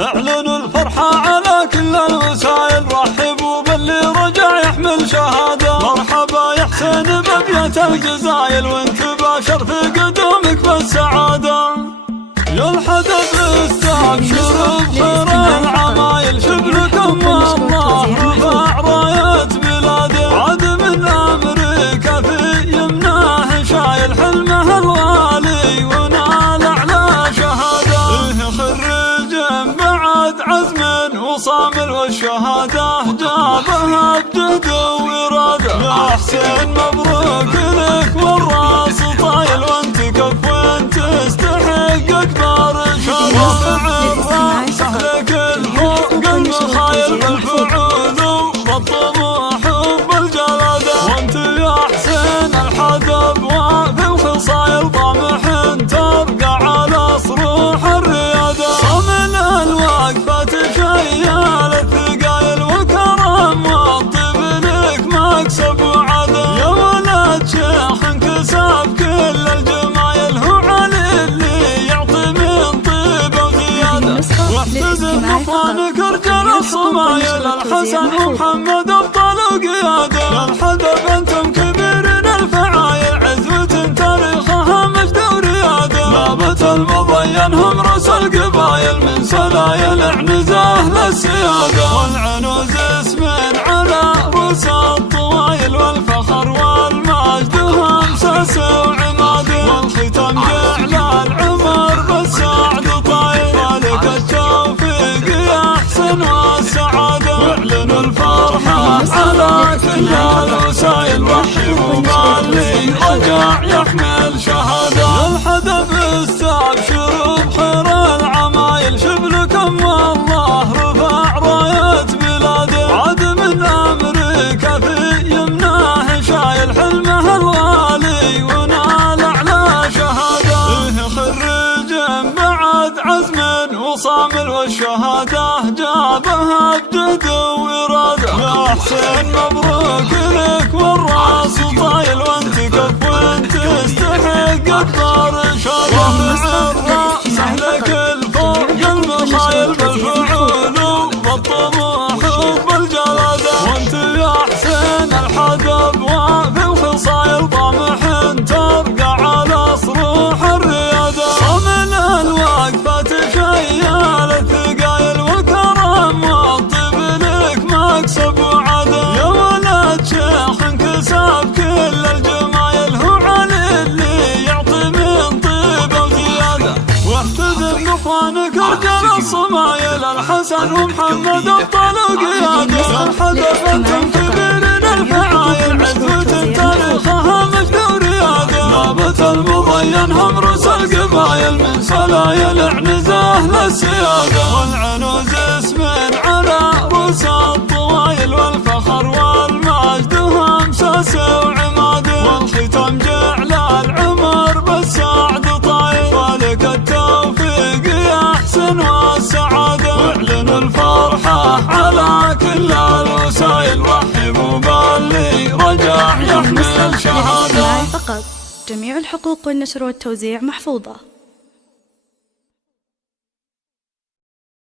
اعلنوا الفرحة على كل الوسائل، رحبوا باللي رجع يحمل شهادة. مرحبا يا حسين بأبيات الجزايل، وانت باشر في قدومك بالسعادة. يا الحدث استبشروا بخير العمايل، شبلكم والله رفع راية بلاده. عاد من أمريكا في يمناه شايل حلمه الغالي، ونال أعلى شهادة. خريج بعد عزم وصامل، والشهادة جابها بجهد وإرادة. يا حسين مبروك لك والراس طايل، وانت كف وانت تستحق أكبر شرف. رافع الراس أهلك الفوق المخايل، بالفعول وبالطموح وبالجلادة. وانت يا حسين الحدب وفي الخصايل، طامح ترقى على صروح الريادة. صمل الوقفة تشيال الثقايل، والكرم والطيب لك مكسب وعادة. يا ولد شيخ انكسب كل الجمايل، هو علي اللي يعطي من طيبه وزيادة. واحتزم اخوانك رجال الصمايل، الحسن ومحمد ابطال وقيادة. يا الحدب انتم كبيرين الفعايل، عزوة تاريخها مجد وريادة. نابت المضين هم رؤوس القبايل، من سلايل عنزاه للسيادة. والعنوز اسم على رؤوس الطوايل، والفخر والمجد هم ساس وعماده. والختام جعل العمر بالسعد طايل، ذلك التوفيق يا حسن والسعادة. واعلنوا الفرحة على كل الوسائل، رحبوا باللي رجع يحمل شهادة. يا الحدث استبشروا بخير العمايل، شبلكم والله رفع راية بلاده. عاد من أمريكا في يمناه شايل حلمه الغالي، ونال أعلى شهادة. خريج بعد عزم وصامل، والشهادة جابها بجهد وإرادة. يا حسين مبروك لك والراس طايل، وانت كف وانت تستحق أكبر شرف. رافع الراس أهلك الفوق المخايل، بالفعول وبالطموح وبالجلادة. وانت يا حسين الحدب وفي الخصايل، طامح ترقى على صروح الريادة. صمل الوقفة تشيال الثقايل، والكرم والطيب لك مكسب وعادة. يا ولد شيخ انكسب كل الجمايل، هو علي اللي يعطي من طيبه وزيادة. واحتزم اخوانك رجال الصمايل، الحسن ومحمد ابطال وقيادة. الحدث انتم كبيرين الفعايل، عزوة تاريخها مجد وريادة. نابت المضين هم رؤوس القبايل، من سلايل عنزاه للسيادة. والعنوز اسم على رؤوس الطوايل، والفخر والمجد هم ساس وعماده. والختام جعل العمر بالسعد طايل، ذلك التوفيق يا حسن والسعادة. واعلنوا الفرحة على كل الوسائل، رحبوا باللي رجع يحمل شهادة. فقط، جميع الحقوق والنشر والتوزيع محفوظة.